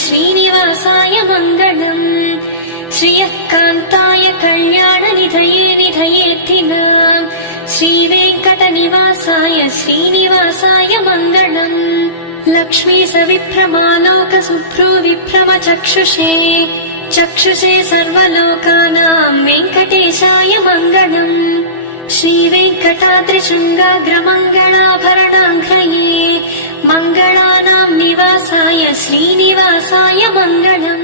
श्रीनिवासाय मङ्गलम्। श्रियःकान्ताय कल्याणनिधये निधयेऽर्थिनाम् श्रीवेङ्कटनिवासाय श्रीनिवासाय मङ्गलम्। लक्ष्मी सविभ्रमालोकसुभ्रू विभ्रमचक्षुषे चक्षुषे सर्वलोकानाम् वेङ्कटेशाय मङ्गलम्। श्रीवेङ्कटाद्रिशृङ्गाग्रमङ्गलाभरणाङ्घ्रये मङ्गलानाम् निवासाय श्रीनिवासाय मङ्गलम्।